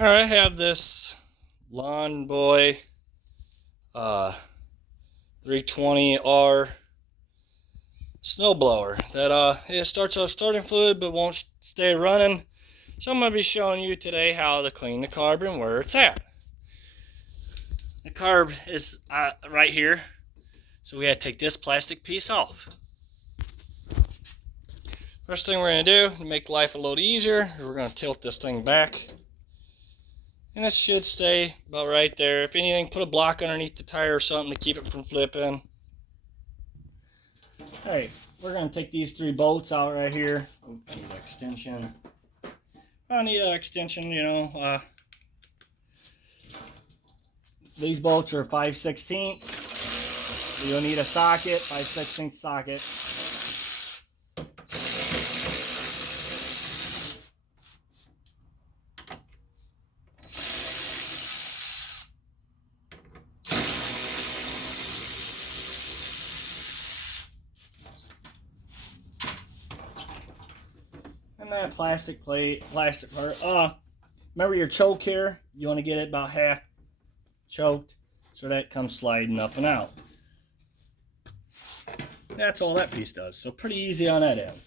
Alright, I have this Lawn Boy 320R snowblower that it starts off starting fluid but won't stay running. So I'm going to be showing you today how to clean the carb and where it's at. The carb is right here, so we got to take this plastic piece off. First thing we're going to do to make life a little easier is we're going to tilt this thing back. And it should stay about right there. If anything, put a block underneath the tire or something to keep it from flipping. Alright, we're going to take these 3 bolts out right here. Oh, I need an extension. I need an extension, you know. These bolts are 5/16. You'll need a socket, 5/16 socket. And that plastic plate, plastic part. Remember your choke here? You want to get it about half choked so that comes sliding up and out. That's all that piece does. So pretty easy on that end.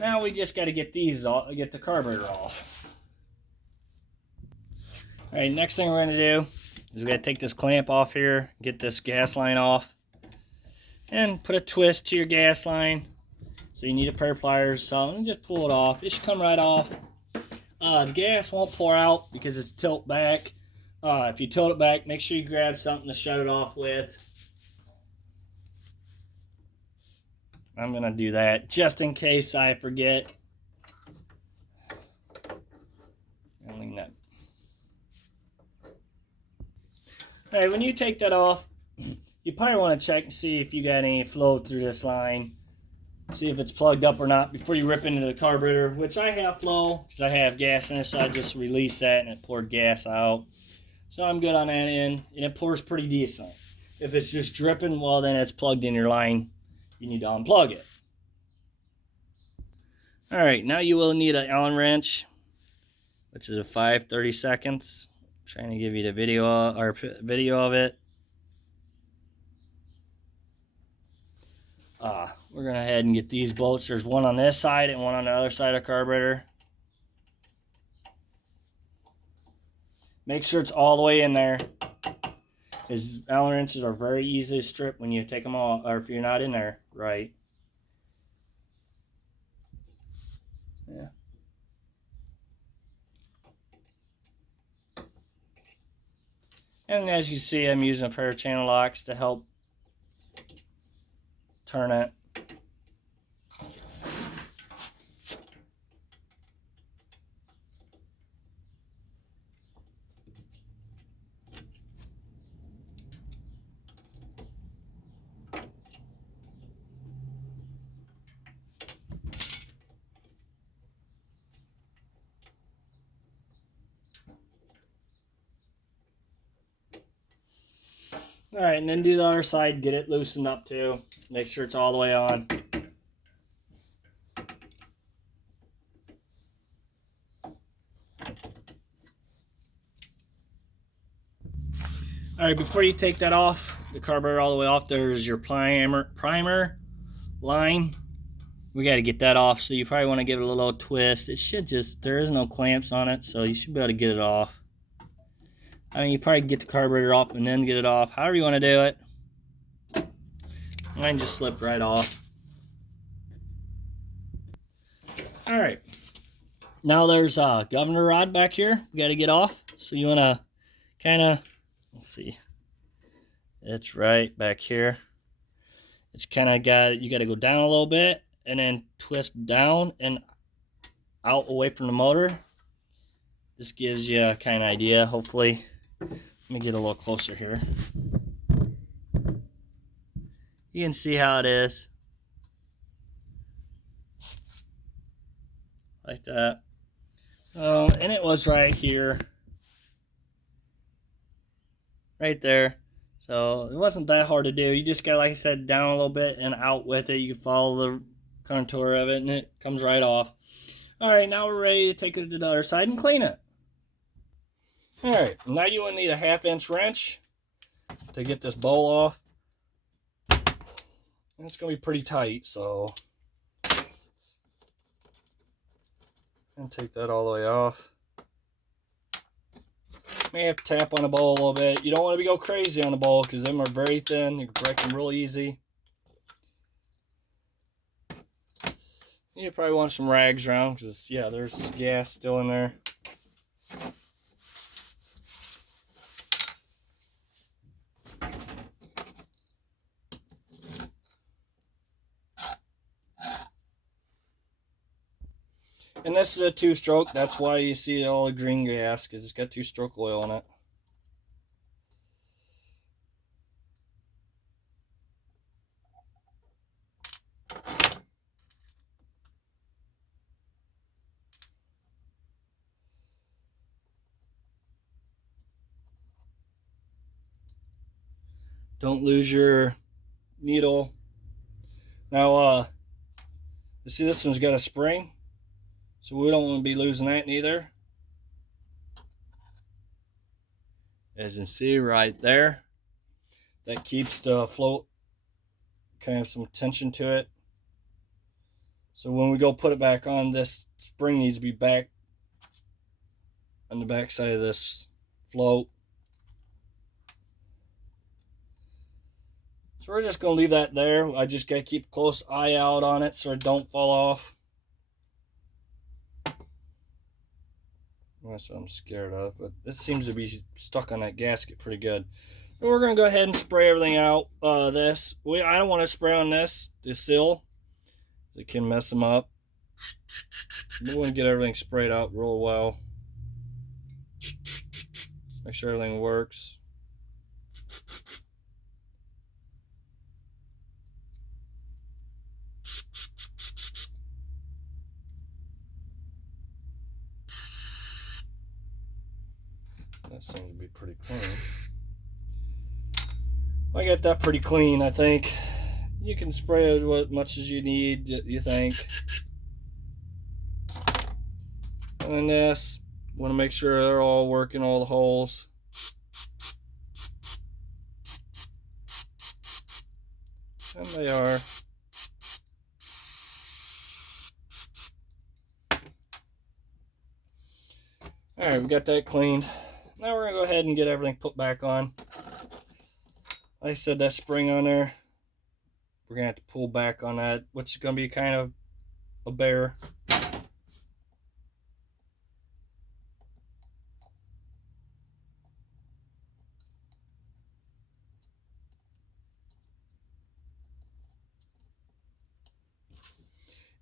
Now we just got to get these off, get the carburetor off. All right, next thing we're going to do is we got to take this clamp off here, get this gas line off, and put a twist to your gas line. So you need a pair of pliers, so and just pull it off. It should come right off. The gas won't pour out because it's tilt back. If you tilt it back, make sure you grab something to shut it off with. I'm going to do that just in case I forget. Alright, when you take that off, you probably want to check and see if you got any flow through this line. See if it's plugged up or not before you rip into the carburetor, which I have flow because I have gas in it, so I just released that and it poured gas out. So I'm good on that end, and it pours pretty decent. If it's just dripping, well then it's plugged in your line. You need to unplug it. Alright, now you will need an Allen wrench, which is a 5/32. I'm trying to give you the video of it. We're going to head and get these bolts. There's one on this side and one on the other side of the carburetor. Make sure it's all the way in there, because Allen wrenches are very easy to strip when you take them off, or if you're not in there right. Yeah. And as you see, I'm using a pair of channel locks to help turn it. Alright, and then do the other side, get it loosened up too. Make sure it's all the way on. Alright, before you take that off, the carburetor all the way off, there's your primer line. We got to get that off, so you probably want to give it a little twist. It should just, there is no clamps on it, so you should be able to get it off. I mean, you probably get the carburetor off and then get it off, however you want to do it. Mine just slipped right off. Alright, now there's a governor rod back here we got to get off. So you want to kind of, let's see, it's right back here. It's kind of got, you got to go down a little bit and then twist down and out away from the motor. This gives you a kind of idea, hopefully. Let me get a little closer here. You can see how it is. Like that. And it was right here. Right there. So it wasn't that hard to do. You just got, like I said, down a little bit and out with it. You can follow the contour of it and it comes right off. Alright, now we're ready to take it to the other side and clean it. All right, now you will need a 1/2-inch wrench to get this bowl off. And it's going to be pretty tight, so and take that all the way off. May have to tap on the bowl a little bit. You don't want to go crazy on the bowl because them are very thin. You can break them real easy. You probably want some rags around because, yeah, there's gas still in there. And this is a 2-stroke. That's why you see all the green gas, because it's got 2-stroke oil in it. Don't lose your needle. Now, you see this one's got a spring, so we don't want to be losing that neither. As you can see right there, that keeps the float kind of some tension to it. So when we go put it back on, this spring needs to be back on the back side of this float. So we're just going to leave that there. I just got to keep a close eye out on it so it don't fall off. That's what I'm scared of, but it seems to be stuck on that gasket pretty good. And we're going to go ahead and spray everything out. I don't want to spray on the sill. It can mess them up. We want to get everything sprayed out real well. Make sure everything works. That seems to be pretty clean. I got that pretty clean, I think. You can spray as much as you need, you think. And then this, want to make sure they're all working, all the holes. And they are. Alright, we got that cleaned. Now we're going to go ahead and get everything put back on. Like I said, that spring on there, we're going to have to pull back on that, which is going to be kind of a bear.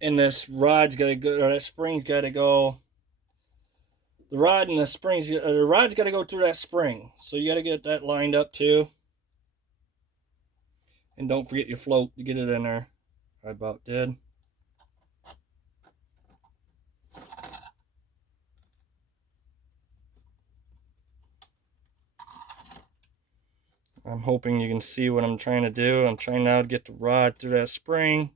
And this rod's got to go, or that spring's got to go. The rod and the rod's got to go through that spring. So you got to get that lined up too. And don't forget your float to get it in there. I about did. I'm hoping you can see what I'm trying to do. I'm trying now to get the rod through that spring.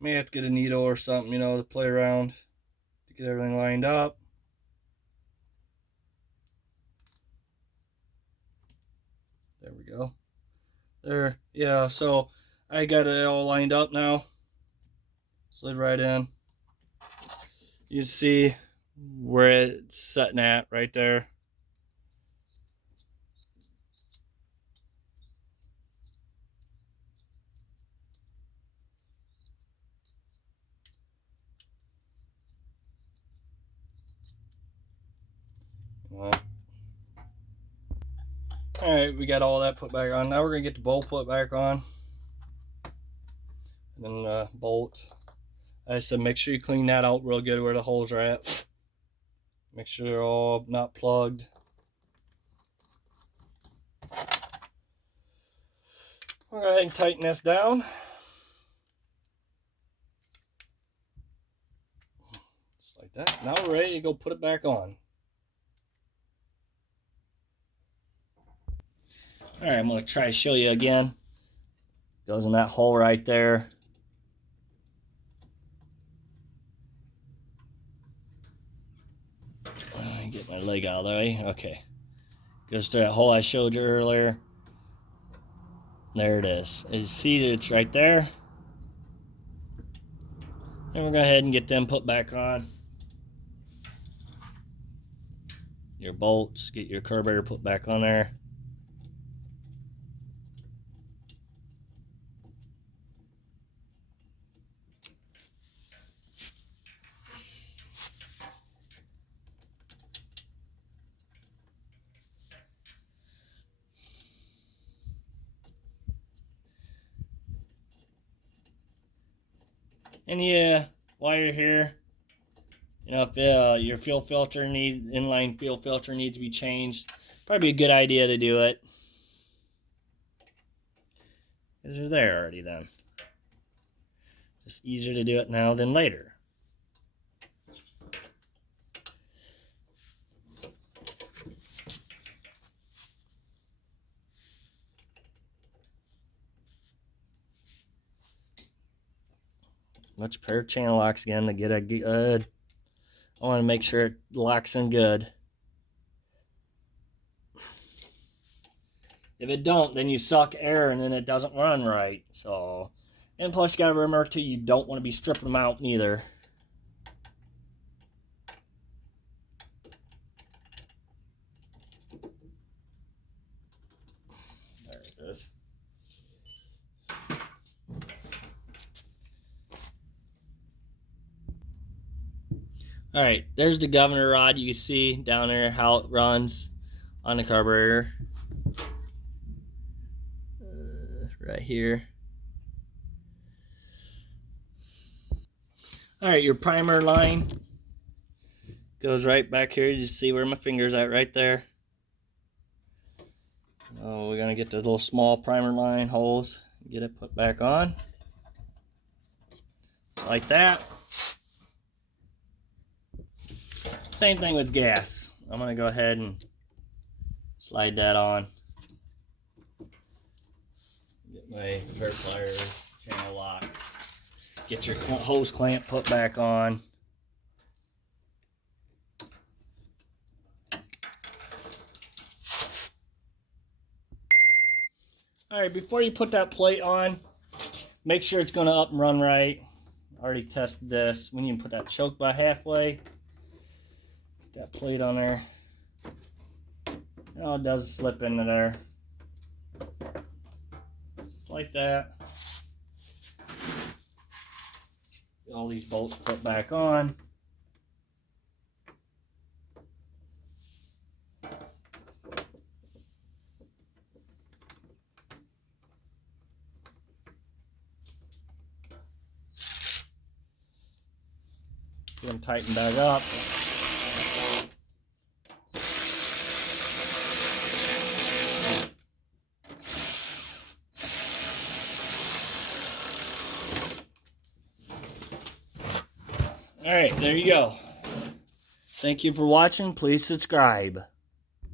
May have to get a needle or something, to play around to get everything lined up. There we go. There, yeah, so I got it all lined up now. Slid right in. You see where it's sitting at right there. Alright, we got all that put back on. Now we're going to get the bolt put back on. And then bolt. I said make sure you clean that out real good where the holes are at. Make sure they're all not plugged. We'll go ahead and tighten this down. Just like that. Now we're ready to go put it back on. Alright, I'm going to try to show you again. Goes in that hole right there. Get my leg out of the way. Okay. Goes to that hole I showed you earlier. There it is. You see it's right there. And we're going to go ahead and get them put back on. Your bolts, get your carburetor put back on there. And yeah, while you're here, you know, if your fuel filter inline fuel filter needs to be changed, probably a good idea to do it. Because they're there already then. Just easier to do it now than later. Much pair of channel locks again to get a good. I want to make sure it locks in good. If it don't, then you suck air and then it doesn't run right. So, and plus you gotta remember too, you don't want to be stripping them out neither. There it is. All right, there's the governor rod. You can see down there how it runs on the carburetor. Right here. All right, your primer line goes right back here. You see where my finger's at right there. Oh, we're gonna get the little small primer line holes, get it put back on. Like that. Same thing with gas. I'm gonna go ahead and slide that on. Get my spare pliers, channel lock. Get your hose clamp put back on. All right, before you put that plate on, make sure it's gonna up and run right. Already tested this. When you put that choke by halfway, put that plate on there. Oh, it does slip into there. Just like that. Get all these bolts put back on. Get them tightened back up. All right, there you go. Thank you for watching. Please subscribe.